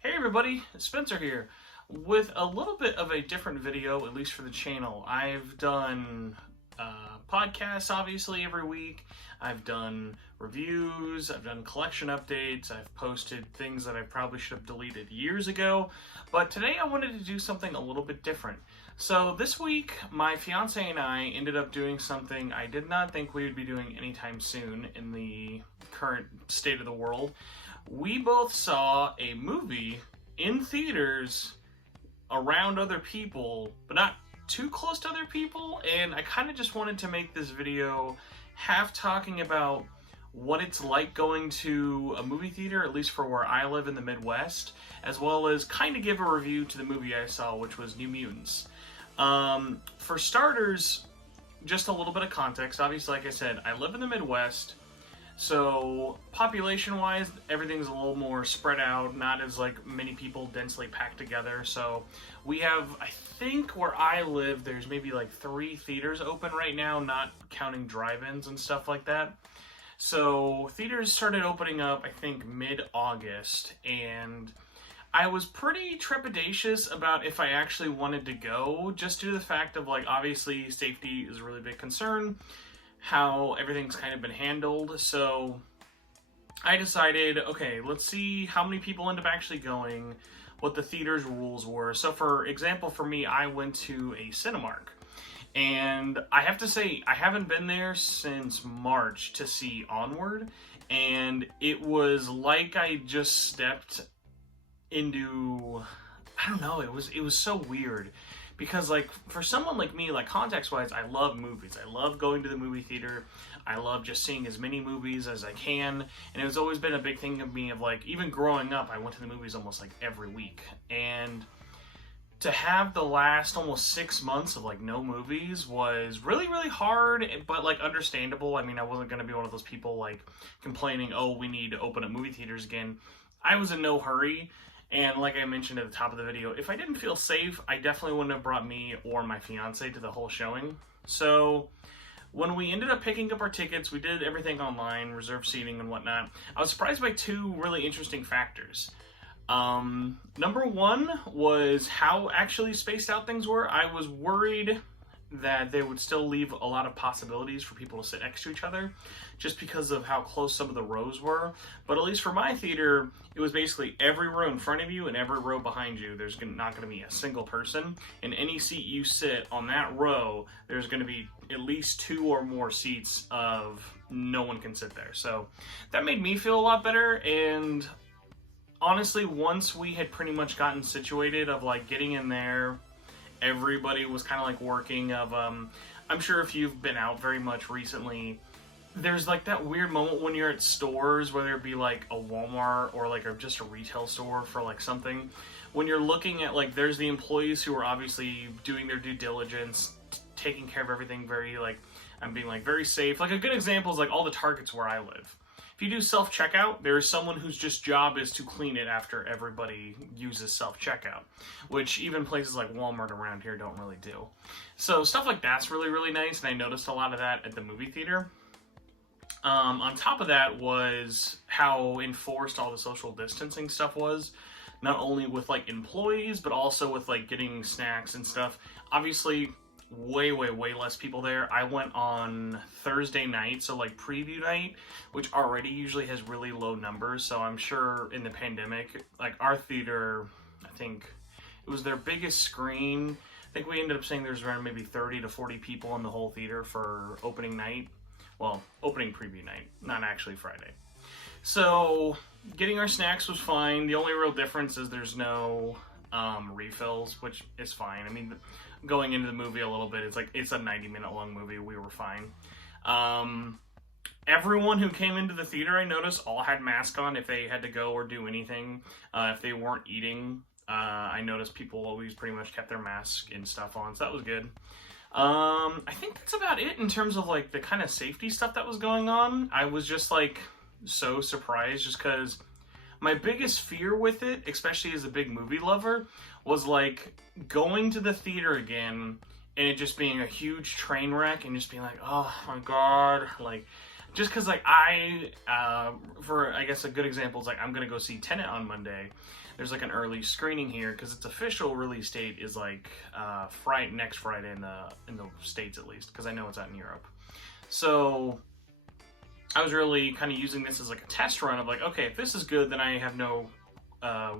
Hey everybody, Spencer here with a little bit of a different video, at least for the channel. I've done podcasts obviously every week. I've done reviews, I've done collection updates, I've posted things that I probably should have deleted years ago, but today I wanted to do something a little bit different. So this week, my fiance and I ended up doing something I did not think we would be doing anytime soon in the current state of the world. We both saw a movie in theaters around other people, but not too close to other people, and I kind of just wanted to make this video half talking about what it's like going to a movie theater, at least for where I live in the Midwest, as well as kind of give a review to the movie I saw, which was New Mutants. For starters, just a little bit of context. Obviously, like I said, I live in the Midwest, so population-wise, everything's a little more spread out, not as like many people densely packed together. So we have, I think where I live, there's maybe like 3 theaters open right now, not counting drive-ins and stuff like that. So theaters started opening up, I think, mid-August, and I was pretty trepidatious about if I actually wanted to go, just due to the fact of, like, obviously safety is a really big concern, how everything's kind of been handled. So I decided, okay, let's see how many people end up actually going, what the theater's rules were. So for example, for me, I went to a Cinemark, and I have to say, I haven't been there since March to see Onward, and it was like I just stepped into, I don't know, it was so weird. Because, like, for someone like me, like, context-wise, I love movies. I love going to the movie theater. I love just seeing as many movies as I can. And it's always been a big thing of me of, like, even growing up, I went to the movies almost, like, every week. And to have the last almost 6 months of, like, no movies was really, really hard, but, like, understandable. I mean, I wasn't going to be one of those people, like, complaining, oh, we need to open up movie theaters again. I was in no hurry. And like I mentioned at the top of the video, if I didn't feel safe, I definitely wouldn't have brought me or my fiance to the whole showing. So when we ended up picking up our tickets, we did everything online, reserved seating and whatnot. I was surprised by 2 really interesting factors. Number 1 was how actually spaced out things were. I was worried that they would still leave a lot of possibilities for people to sit next to each other, just because of how close some of the rows were. But at least for my theater, it was basically every row in front of you and every row behind you. There's not going to be a single person. In any seat you sit on that row, there's going to be at least 2 or more seats of no one can sit there. So that made me feel a lot better. And honestly, once we had pretty much gotten situated of, like, getting in there, everybody was kind of like working of, I'm sure if you've been out very much recently, there's like that weird moment when you're at stores, whether it be like a Walmart or like just a retail store for like something, when you're looking at, like, there's the employees who are obviously doing their due diligence, taking care of everything very, like, I'm being like very safe. Like a good example is like all the Targets where I live. If you do self-checkout, there is someone whose just job is to clean it after everybody uses self-checkout, which even places like Walmart around here don't really do. So stuff like that's really, really nice, and I noticed a lot of that at the movie theater. On top of that was how enforced all the social distancing stuff was, not only with, like, employees, but also with, like, getting snacks and stuff. Obviously, way less people there. I went on Thursday night, so like preview night, which already usually has really low numbers. So I'm sure in the pandemic, like, our theater, I think it was their biggest screen. I think we ended up saying there's around maybe 30 to 40 people in the whole theater for opening night. Well, opening preview night, not actually Friday. So getting our snacks was fine. The only real difference is there's no refills, which is fine. I mean, going into the movie a little bit, it's like, it's a 90-minute long movie. We were fine. Everyone who came into the theater, I noticed, all had masks on if they had to go or do anything. If they weren't eating, I noticed people always pretty much kept their masks and stuff on, so that was good. I think that's about it in terms of, like, the kind of safety stuff that was going on. I was just, like, so surprised, just because my biggest fear with it, especially as a big movie lover, was, like, going to the theater again and it just being a huge train wreck and just being like, oh my god, like, just because like for I guess a good example is like I'm gonna go see Tenet on Monday. There's like an early screening here because its official release date is like next Friday in the States, at least, because I know it's out in Europe. So I was really kind of using this as like a test run of like, okay, if this is good, then I have no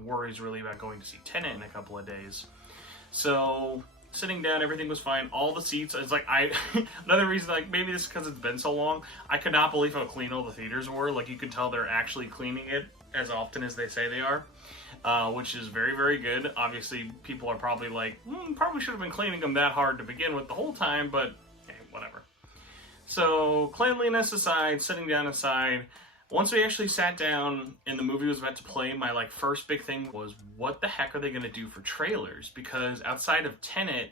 worries really about going to see Tenet in a couple of days. So sitting down, everything was fine. All the seats, it's like another reason, like maybe this is because it's been so long, I could not believe how clean all the theaters were. Like you could tell they're actually cleaning it as often as they say they are, which is very, very good. Obviously, people are probably like, probably should have been cleaning them that hard to begin with the whole time, but hey, whatever. So cleanliness aside, sitting down aside, once we actually sat down and the movie was about to play, my like first big thing was, what the heck are they going to do for trailers? Because outside of Tenet,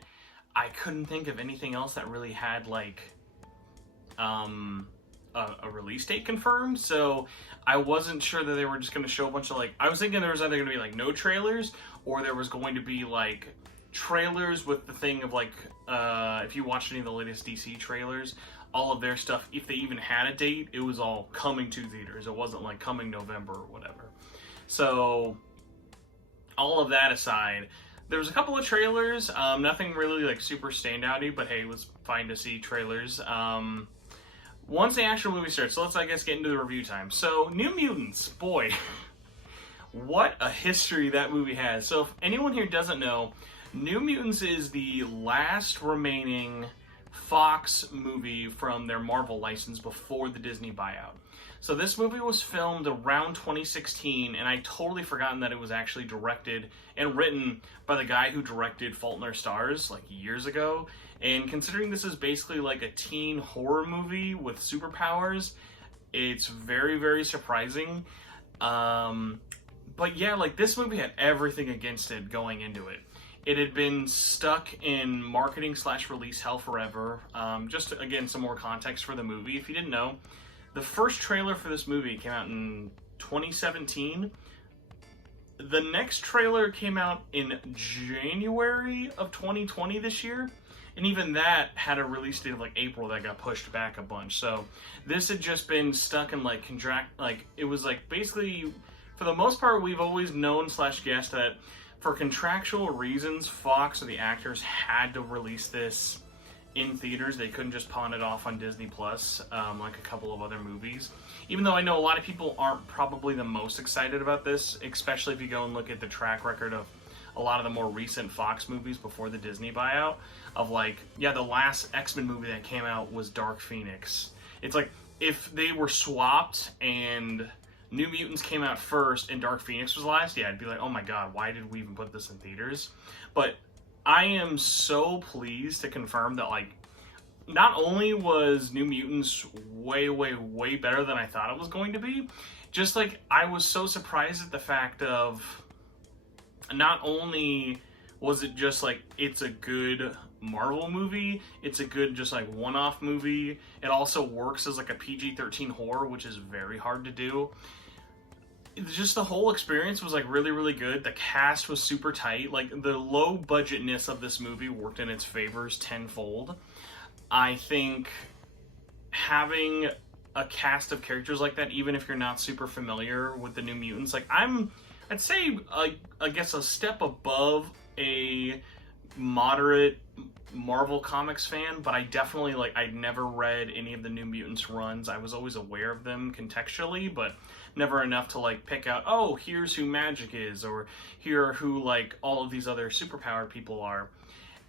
I couldn't think of anything else that really had like a release date confirmed. So I wasn't sure that they were just going to show a bunch of like, I was thinking there was either going to be like no trailers, or there was going to be like trailers with the thing of like, if you watched any of the latest DC trailers, all of their stuff, if they even had a date, it was all coming to theaters. It wasn't like coming November or whatever. So all of that aside, there was a couple of trailers, nothing really like super standouty, but hey, it was fine to see trailers. Once the actual movie starts, so let's I guess get into the review time. So New Mutants, boy, what a history that movie has. So if anyone here doesn't know, New Mutants is the last remaining Fox movie from their Marvel license before the Disney buyout. So this movie was filmed around 2016, and I totally forgotten that it was actually directed and written by the guy who directed Fault in Our Stars like years ago. And considering this is basically like a teen horror movie with superpowers, it's very, very surprising. But yeah, like this movie had everything against it going into it. It had been stuck in marketing/release hell forever. Just again, some more context for the movie. If you didn't know, the first trailer for this movie came out in 2017. The next trailer came out in January of 2020 this year. And even that had a release date of like April that got pushed back a bunch. So this had just been stuck in like it was like basically, for the most part, we've always known/guessed that for contractual reasons, Fox or the actors had to release this in theaters. They couldn't just pawn it off on Disney Plus, like a couple of other movies. Even though I know a lot of people aren't probably the most excited about this, especially if you go and look at the track record of a lot of the more recent Fox movies before the Disney buyout. Of like, yeah, the last X-Men movie that came out was Dark Phoenix. It's like, if they were swapped and New Mutants came out first and Dark Phoenix was last, yeah, I'd be like, oh my god, why did we even put this in theaters? But I am so pleased to confirm that, like, not only was New Mutants way, way, way better than I thought it was going to be, just like, I was so surprised at the fact of, not only was it just like, it's a good Marvel movie, it's a good just like one-off movie, it also works as like a PG-13 horror, which is very hard to do. Just the whole experience was like really, really good. The cast was super tight. Like the low budgetness of this movie worked in its favors tenfold. I think having a cast of characters like that, even if you're not super familiar with the New Mutants, like I'd say I guess a step above a moderate Marvel Comics fan, but I definitely, like, I'd never read any of the New Mutants runs. I was always aware of them contextually, but never enough to, like, pick out, oh, here's who Magic is, or here are who, like, all of these other superpowered people are.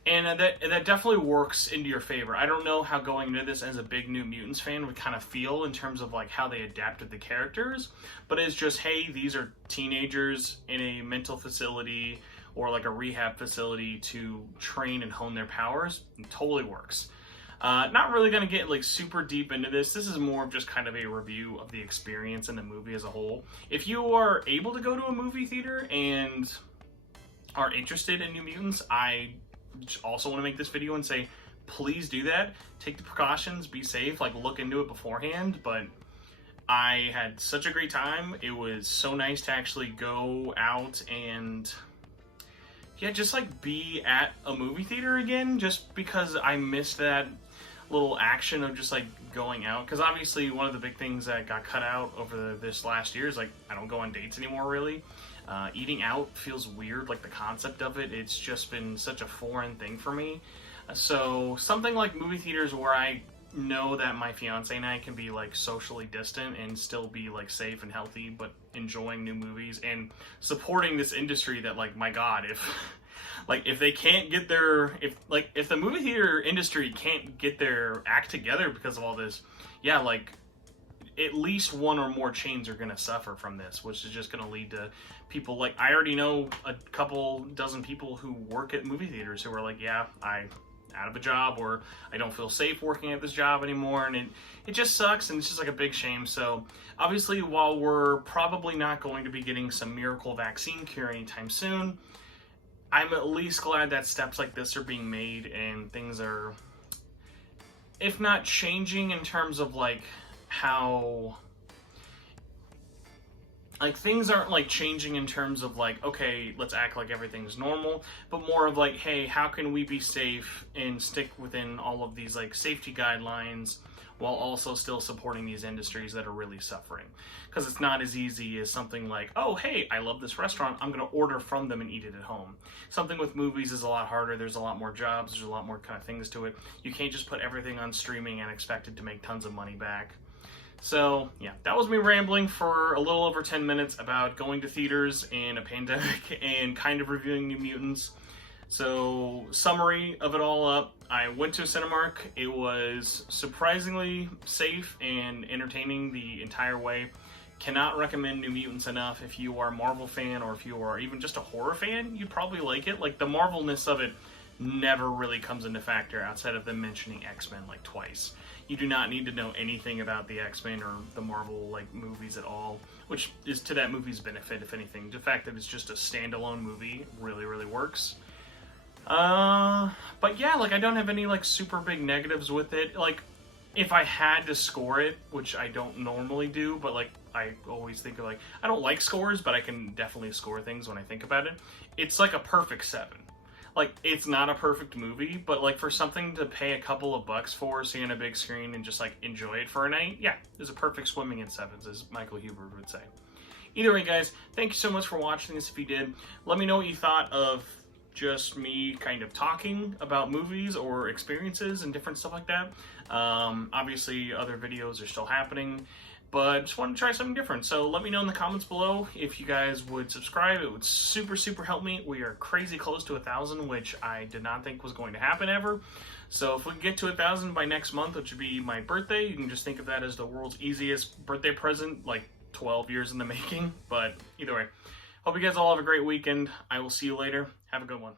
And that definitely works into your favor. I don't know how going into this as a big New Mutants fan would kind of feel in terms of, like, how they adapted the characters, but it's just, hey, these are teenagers in a mental facility or like a rehab facility to train and hone their powers. It totally works. Not really going to get like super deep into this. This is more of just kind of a review of the experience and the movie as a whole. If you are able to go to a movie theater and are interested in New Mutants, I also want to make this video and say, please do that. Take the precautions, be safe, like look into it beforehand. But I had such a great time. It was so nice to actually go out and yeah, just like be at a movie theater again, just because I missed that little action of just like going out, because obviously one of the big things that got cut out over this last year is like I don't go on dates anymore really. Eating out feels weird, like the concept of it, it's just been such a foreign thing for me. So something like movie theaters where I know that my fiance and I can be like socially distant and still be like safe and healthy, but enjoying new movies and supporting this industry that, like, my God, if they can't get if the movie theater industry can't get their act together because of all this, yeah, like at least one or more chains are going to suffer from this, which is just going to lead to people like, I already know a couple dozen people who work at movie theaters who are like, yeah, I'm out of a job, or I don't feel safe working at this job anymore, and it just sucks, and it's just like a big shame. So obviously, while we're probably not going to be getting some miracle vaccine cure anytime soon, I'm at least glad that steps like this are being made and things are, if not changing in terms of like how, like, things aren't like changing in terms of like, okay, let's act like everything's normal, but more of like, hey, how can we be safe and stick within all of these like safety guidelines while also still supporting these industries that are really suffering? Because it's not as easy as something like, oh, hey, I love this restaurant, I'm going to order from them and eat it at home. Something with movies is a lot harder. There's a lot more jobs. There's a lot more kind of things to it. You can't just put everything on streaming and expect it to make tons of money back. So, yeah, that was me rambling for a little over 10 minutes about going to theaters in a pandemic and kind of reviewing New Mutants. So, summary of it all up, I went to a Cinemark. It was surprisingly safe and entertaining the entire way. Cannot recommend New Mutants enough. If you are a Marvel fan, or if you are even just a horror fan, you'd probably like it. Like, the Marvelness of it never really comes into factor outside of them mentioning X-Men like twice. You do not need to know anything about the X-Men or the Marvel like movies at all, which is to that movie's benefit, if anything. The fact that it's just a standalone movie really, really works. But yeah, like, I don't have any like super big negatives with it. Like, if I had to score it, which I don't normally do, but like I always think of, like, I don't like scores, but I can definitely score things when I think about it. It's like a perfect 7. Like, it's not a perfect movie, but like for something to pay a couple of bucks for, see on a big screen and just like enjoy it for a night, yeah, there's a perfect swimming in 7s, as Michael Huber would say. Either way, guys, thank you so much for watching this. If you did, let me know what you thought of just me kind of talking about movies or experiences and different stuff like that. Obviously, other videos are still happening, but just wanted to try something different. So let me know in the comments below if you guys would subscribe. It would super, super help me. We are crazy close to 1,000, which I did not think was going to happen ever. So if we can get to 1,000 by next month, which would be my birthday, you can just think of that as the world's easiest birthday present, like 12 years in the making. But either way, hope you guys all have a great weekend. I will see you later. Have a good one.